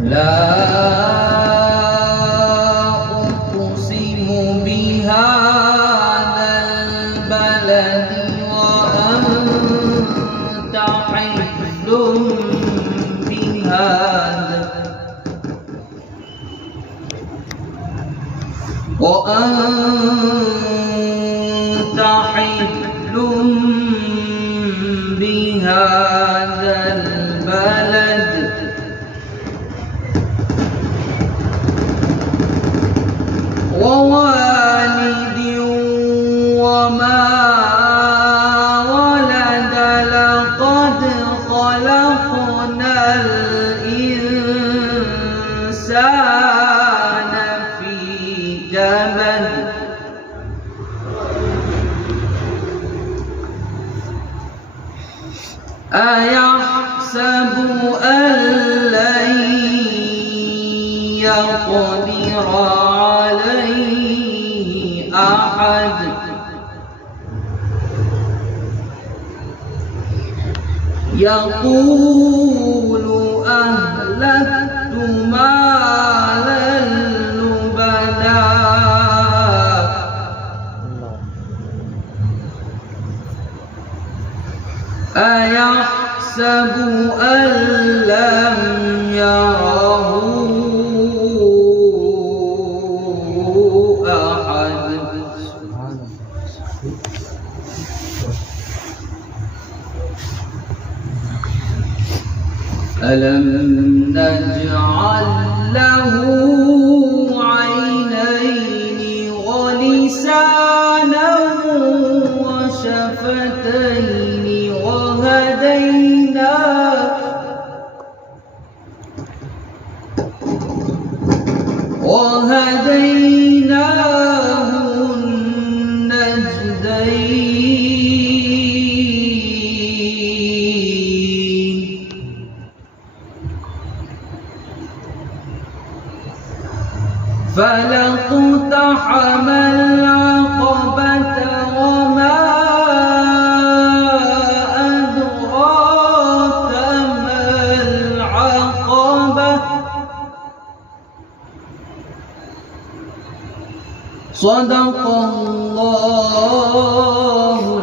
لا أقسم بهذا البلد وأنت حل بهذا البلد ووالد وما ولد لقد خلقنا الإنسان في كبد أيحسب أن لن يقدر عليه أحد يقول أهلكت مالا لبدا أيحسب أن لم يره أحد ألم نجعل له عينين ولسانا وشفتين وهديناه النجدين فلاقتحم العقبة وما أدراك ما العقبة صدق الله